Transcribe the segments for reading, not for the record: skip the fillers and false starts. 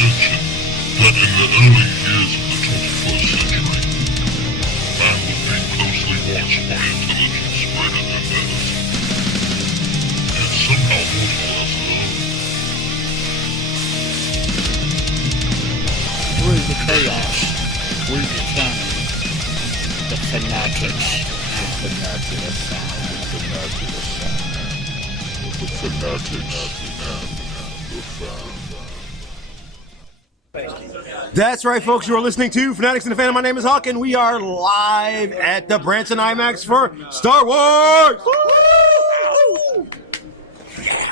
attention that in the early years of the 21st century, man was being closely watched by intelligence greater than theirs, and somehow more or less alone. Through the chaos, we become the Fanatics. The Fanatics and the Fan. That's right, folks. You are listening to Fanatics and the Fan. My name is Hawk, and we are live at the Branson Imax for Star Wars. Woo!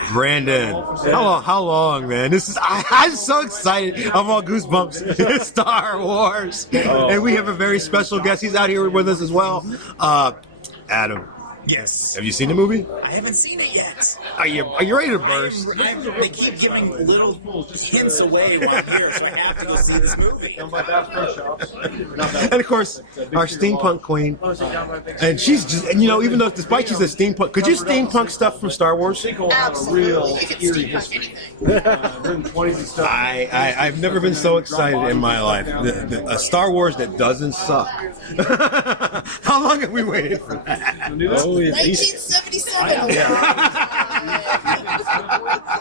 Brandon, how long, man? I'm so excited. I'm all goosebumps. It's Star Wars, and we have a very special guest. He's out here with us as well. Adam. Yes. Have you seen the movie? I haven't seen it yet. Are you ready to burst? They keep giving little hints away while I'm here, so I have to go see this movie. And of course, our steampunk queen. And she's just, and you know, even though despite she's a steampunk, could you steampunk stuff from Star Wars? Absolutely. You can steampunk anything. I've never been so excited in my life. A Star Wars that doesn't suck. How long have we waited for that? 1977.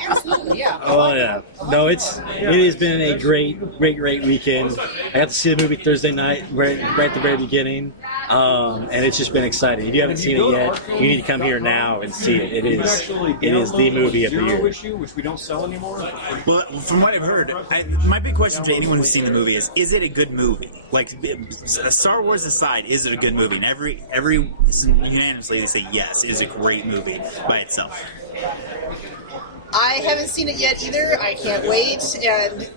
Absolutely, yeah. Oh yeah. No, it has been a great weekend. I got to see the movie Thursday night, right at the very beginning, and it's just been exciting. If you haven't seen it yet, you need to come here now and see it. It is the movie of the year. Which we don't sell anymore. Well, from what I've heard, my big question to anyone who's seen the movie is it a good movie? Like, Star Wars aside, is it a good movie? And every unanimously they say yes, it is a great movie by itself. I haven't seen it yet either. I can't wait. And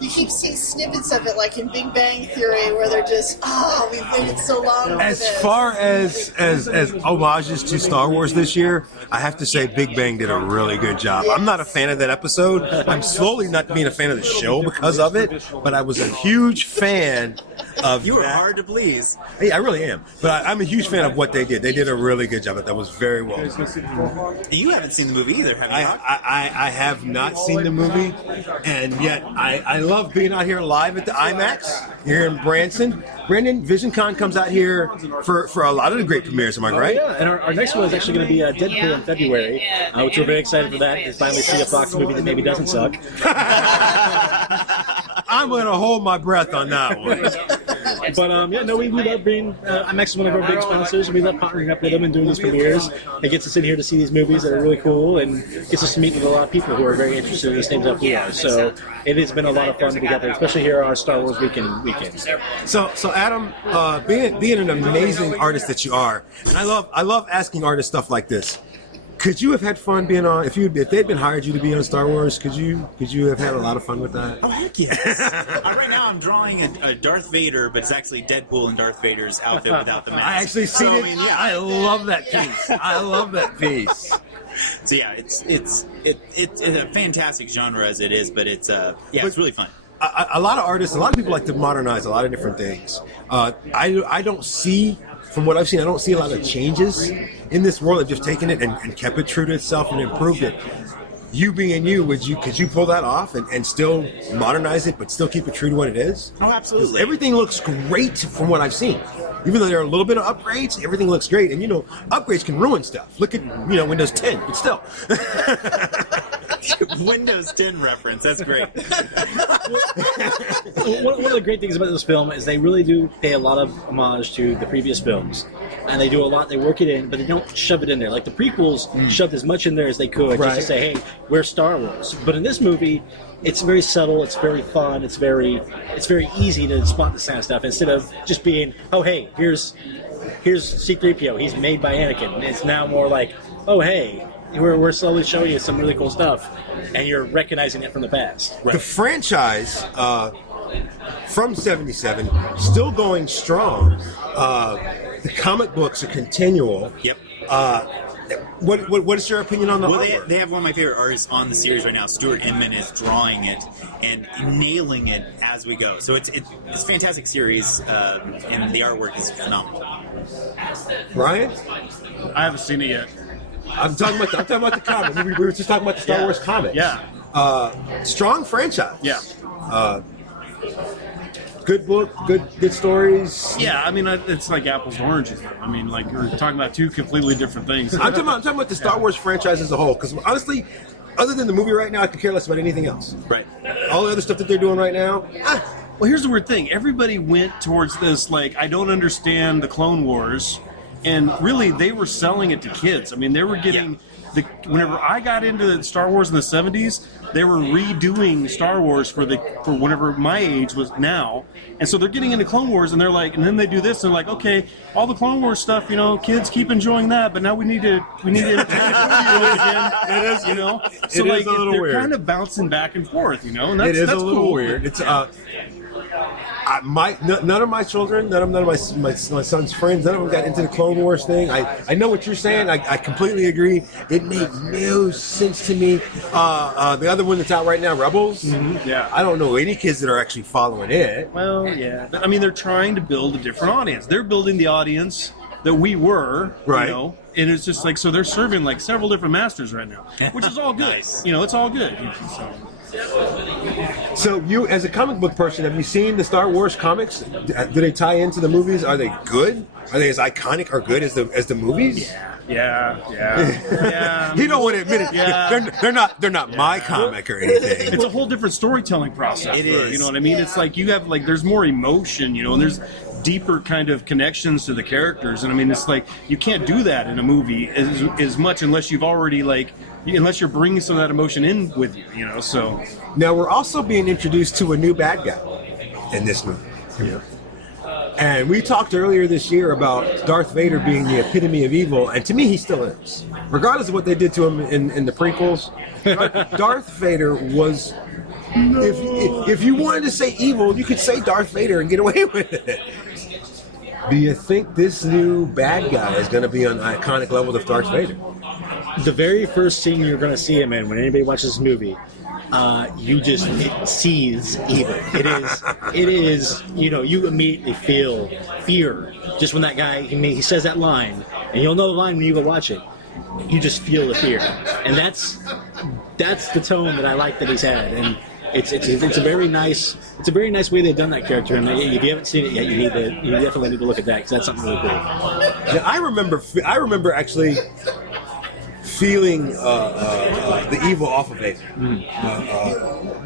you keep seeing snippets of it, like in Big Bang Theory, where they're just, we've waited so long for As this. far as homages to Star Wars this year, I have to say Big Bang did a really good job. I'm not a fan of that episode. I'm slowly not being a fan of the show because of it, but I was a huge fan of You were that. hard to please. Yeah, I really am. But I'm a huge fan of what they did. They did a really good job. That was very well done. You haven't seen the movie either, have you? I have not seen the movie, and yet I love being out here live at the IMAX here in Branson. Brandon, Visioncon comes out here for a lot of the great premieres, am I right? Yeah, and our next one is actually going to be Deadpool in February, which we're very excited for that. To finally see a Fox movie that maybe doesn't suck. I'm going to hold my breath on that one. But we love being IMAX is one of our big sponsors, and we love partnering up with them and doing these premieres. It gets us in here to see these movies that are really cool, and gets us to meet with a lot of people who are very interested in the same stuff we are. So it has been a lot of fun together, especially here on our Star Wars weekends. So Adam, being an amazing artist that you are, and I love asking artists stuff like this. Could you have had fun being on? If they'd been hired you to be on Star Wars, could you have had a lot of fun with that? Oh, heck yes. Right now I'm drawing a Darth Vader, but it's actually Deadpool in Darth Vader's outfit without the mask. I actually seen it. I mean, yeah. I love that piece. I love that piece. So yeah, it's a fantastic genre as it is, but it's really fun. A lot of artists, a lot of people like to modernize a lot of different things. I don't see, from what I've seen, I don't see a lot of changes in this world. They've just taken it and kept it true to itself and improved it. You being you, could you pull that off and still modernize it, but still keep it true to what it is? Oh, absolutely. Everything looks great from what I've seen. Even though there are a little bit of upgrades, everything looks great. And upgrades can ruin stuff. Look at Windows 10, but still. Windows 10 reference. That's great. One of the great things about this film is they really do pay a lot of homage to the previous films, and they do a lot. They work it in, but they don't shove it in there. Like the prequels shoved as much in there as they could, just to say, "Hey, we're Star Wars." But in this movie, it's very subtle. It's very fun. It's very easy to spot this kind of stuff instead of just being, "Oh, hey, here's C-3PO. He's made by Anakin." It's now more like, "Oh, hey." We're slowly showing you some really cool stuff, and you're recognizing it from the past. Right. The franchise from '77 still going strong. The comic books are continual. Yep. What is your opinion on the Well, artwork? they have one of my favorite artists on the series right now. Stuart Inman is drawing it and nailing it as we go. So it's a fantastic series, and the artwork is phenomenal. Brian? I haven't seen it yet. I'm talking about the comic. We were just talking about the Star Wars comics. Yeah. Strong franchise. Yeah. Good book, good stories. Yeah, I mean, it's like apples to oranges. Though. I mean, like we're talking about two completely different things. I'm talking about the Star Wars franchise as a whole, because honestly, other than the movie right now, I could care less about anything else. Right. All the other stuff that they're doing right now, Well, here's the weird thing. Everybody went towards this, like, I don't understand the Clone Wars, and really, they were selling it to kids. I mean, they were getting whenever I got into Star Wars in the 70s, they were redoing Star Wars for whenever my age was now, and so they're getting into Clone Wars, and they're like, and then they do this, and they're like, okay, all the Clone Wars stuff, kids keep enjoying that, but now we need to entertain again. It is, so it like is a little they're weird. kind of bouncing back and forth, and that's it is that's a little cool. weird. It's none of my children, none of my son's friends, none of them got into the Clone Wars thing. I know what you're saying. I completely agree. It made no sense to me. The other one that's out right now, Rebels. Mm-hmm. Yeah. I don't know any kids that are actually following it. Well, yeah. But, I mean, they're trying to build a different audience. They're building the audience that we were, Right. And it's just like, so they're serving like several different masters right now, which is all good. Nice. It's all good. So you, as a comic book person, have you seen the Star Wars comics? Do they tie into the movies? Are they good? Are they as iconic or good as the movies? Yeah. You don't want to admit it. Yeah. They're not my comic or anything. It's a whole different storytelling process. It though, is. You know what I mean? Yeah. It's like you have there's more emotion, and there's deeper kind of connections to the characters. And I mean, it's like you can't do that in a movie as much unless you've already unless you're bringing some of that emotion in with you, So Now we're also being introduced to a new bad guy in this movie. yeah. And we talked earlier this year about Darth Vader being the epitome of evil, and to me, he still is. Regardless of what they did to him in the prequels, Darth Vader was. If you wanted to say evil, you could say Darth Vader and get away with it. Do you think this new bad guy is going to be on an iconic level of Darth Vader? The very first scene you're going to see him in when anybody watches this movie, it sees evil. It is, you immediately feel fear. Just when that guy, he says that line, and you'll know the line when you go watch it, you just feel the fear. And that's the tone that I like that he's had. And it's a very nice way they've done that character. And if you haven't seen it yet, you definitely need to look at that, because that's something really cool. Now, I remember actually feeling the evil off of Vader.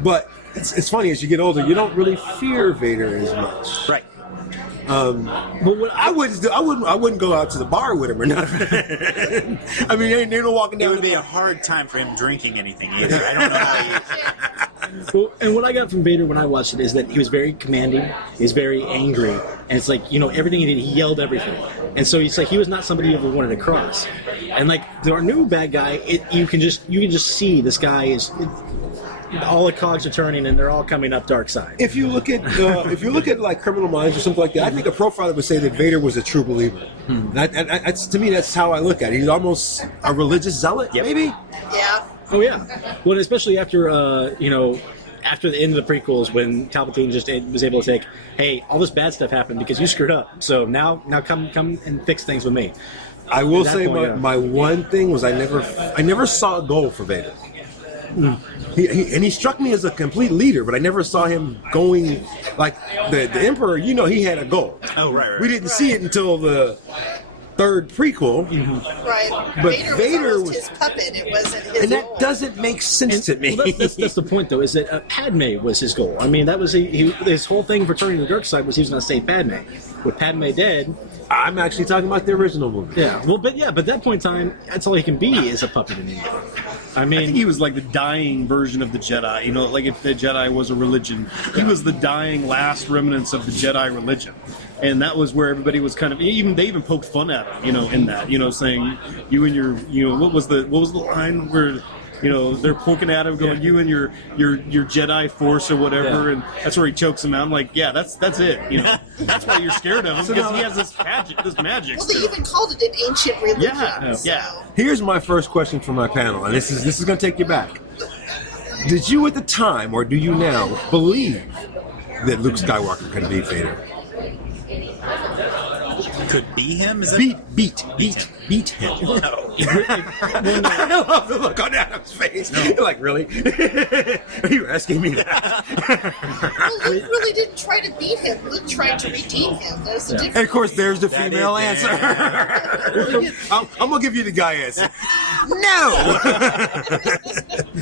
But it's funny, as you get older, you don't really fear Vader as much. Right. But what I wouldn't go out to the bar with him or nothing. I mean, they're not walking It down. would be a hard time for him drinking anything either. I don't know how Well, and what I got from Vader when I watched it is that he was very commanding, he's very angry, and it's like, everything he did, he yelled everything. And so it's like he was not somebody you ever wanted to cross. And like our new bad guy, you can just see this guy is all the cogs are turning and they're all coming up dark side. If you look at like Criminal Minds or something like that, I think a profiler would say that Vader was a true believer. And to me, that's how I look at it. He's almost a religious zealot, maybe. Yeah. Oh yeah. Well, especially after after the end of the prequels, when Palpatine just was able to take, hey, all this bad stuff happened because you screwed up. So now come and fix things with me. I will At that say point, my one thing was I never saw a goal for Vader. He struck me as a complete leader, but I never saw him going like the Emperor. He had a goal. Oh, right. We didn't see it until the third prequel. Right. But Vader Vader was almost his puppet. It wasn't his And that own. doesn't make sense to me. Well, that's the point, though, is that Padme was his goal. I mean, that was his whole thing for turning to the dark side was he was going to save Padme. With Padme dead, I'm actually talking about the original movie. yeah. Well, but at that point in time, that's all he can be is a puppet anymore. I mean, I think he was like the dying version of the Jedi. Like if the Jedi was a religion, he was the dying last remnants of the Jedi religion. And that was where everybody was kind of they even poked fun at him, in that, saying you and your, what was the line where, they're poking at him, going, you and your Jedi Force or whatever, and that's where he chokes him out. I'm like, yeah, that's it. That's why you're scared of him, because he has this magic. Well, they still. even called it an ancient religion. Yeah. so- Yeah. Here's my first question for my panel, and this is going to take you back. Did you at the time, or do you now, believe that Luke Skywalker could beat Vader? could be him? Is that beat him. No. I love the look on Adam's face. You're like, really? Are you asking me that? Well, Luke really didn't try to beat him. Luke tried to redeem him. There's the difference. And of course, there's the That female is- answer. I'm gonna give you the guy answer. No.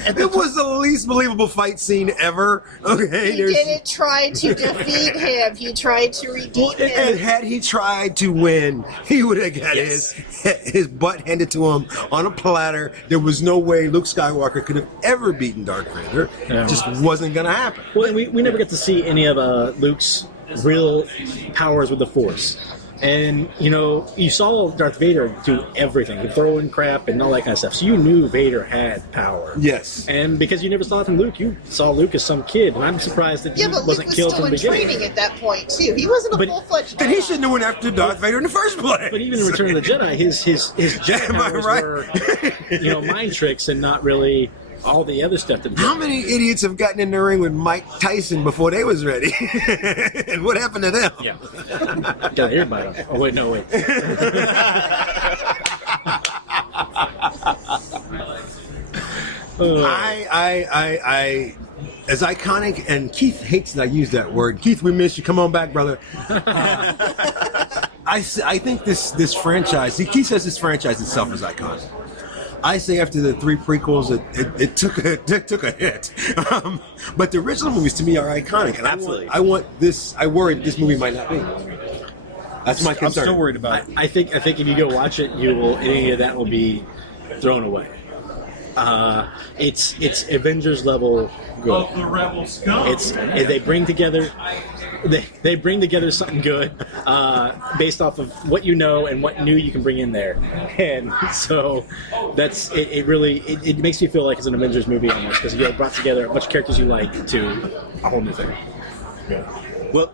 It was the least believable fight scene ever. Okay, He didn't try to defeat him. He tried to redeem And him. had he tried to win, he would have got his butt handed to him on a platter. There was no way Luke Skywalker could have ever beaten Darth Vader. Yeah. It just wasn't going to happen. Well, and we never get to see any of Luke's real powers with the Force. And, you saw Darth Vader do everything. He'd throw in crap and all that kind of stuff. So you knew Vader had power. Yes. And because you never saw it from Luke, you saw Luke as some kid. And I'm surprised that Yeah, he but Luke wasn't was killed still from the in beginning. training at that point, too. He wasn't a But- full-fledged Then he Jedi. shouldn't have went after Darth Vader in the first place. But even in Return of the Jedi, his Jedi Am I powers right? were, mind tricks and not really all the other stuff that. How many idiots have gotten in the ring with Mike Tyson before they was ready? And what happened to them? Yeah. Gotta hear about him. Oh wait, no wait. I as iconic, and Keith hates that I use that word. Keith, we miss you. Come on back, brother. I think this franchise. See, Keith says this franchise itself is iconic. I say after the 3 prequels, it took a hit. But the original movies to me are iconic, and Absolutely. I want this. I worry this movie might not be. That's my I'm concern. still worried about it. I think if you go watch it, any of that will be thrown away. It's Avengers level good. They bring together they bring together something good based off of what you know and what new you can bring in there, and so that's it. It really makes me feel like it's an Avengers movie almost, because you brought together a bunch of characters you like to a whole new thing. Well,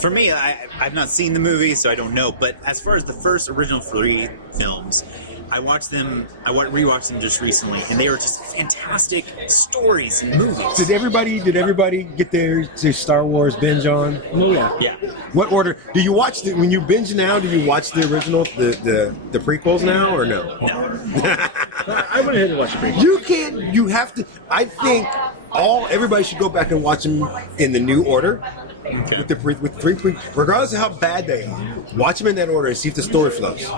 for me, I've not seen the movie, so I don't know. But as far as the first original 3 films, I watched them. I rewatched them just recently, and they were just fantastic stories and movies. Did everybody get their Star Wars binge on? Oh yeah. Yeah. What order do you watch when you binge now? Do you watch the original, the prequels now, or no? No. I went ahead and watched the prequel. You can't. You have to. I think everybody should go back and watch them in the new order. Okay. With the 3 regardless of how bad they are, watch them in that order and see if the story flows.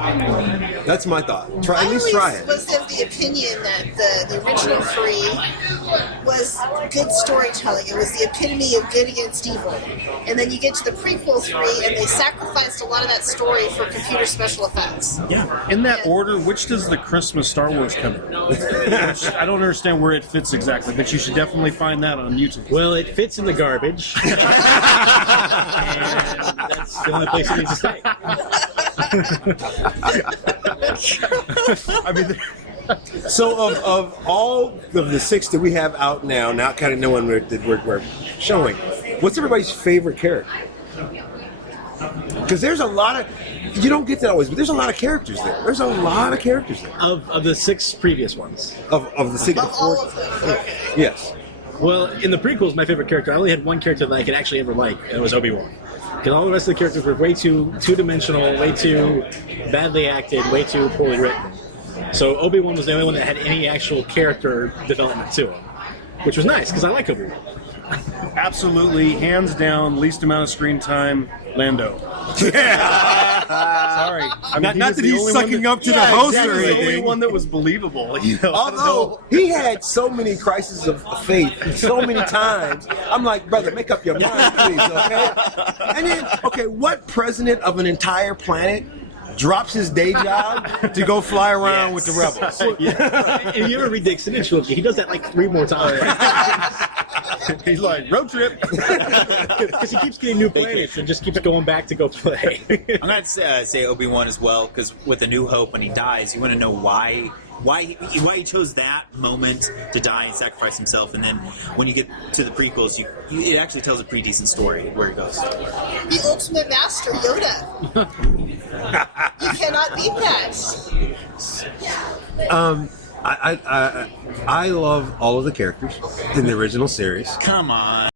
That's my thought. I At least try it. was of the opinion that the original 3 was good storytelling. It was the epitome of good against evil. And then you get to the prequel 3, and they sacrificed a lot of that story for computer special effects. Yeah. In that order, which does the Christmas Star Wars come in? I don't understand where it fits exactly, but you should definitely find that on YouTube. Well, it fits in the garbage. And that's the only place it needs to stay. I mean, so of all of the 6 that we have out now kind of knowing that we're showing, what's everybody's favorite character? Because there's a lot of, you don't get that always, but there's a lot of characters there. There's a lot of characters there. Of the 6 previous ones. Of the 6 Of all of them. Okay. Yes. Well, in the prequels, my favorite character, I only had one character that I could actually ever like, and it was Obi-Wan. Because all the rest of the characters were way too two-dimensional, way too badly acted, way too poorly written. So Obi-Wan was the only one that had any actual character development to him, which was nice, because I like Obi-Wan. Absolutely, hands down, least amount of screen time, Lando. Yeah. Sorry. I mean, Not that he's sucking up to the host or He was the only anything. one that was believable. You know? Although he had so many crises of faith so many times, I'm like, brother, make up your mind, please, okay? And then, okay, what president of an entire planet drops his day job to go fly around with the rebels? And if you ever read the extended trilogy, he does that like 3 more times. He's like, road trip. Because he keeps getting new planets and just keeps going back to go play. I'm going to say Obi-Wan as well, because with A New Hope, when he dies, you want to know why he chose that moment to die and sacrifice himself, and then when you get to the prequels, it actually tells a pretty decent story where he goes. The ultimate master, Yoda. You cannot beat that. I love all of the characters in the original series. Come on.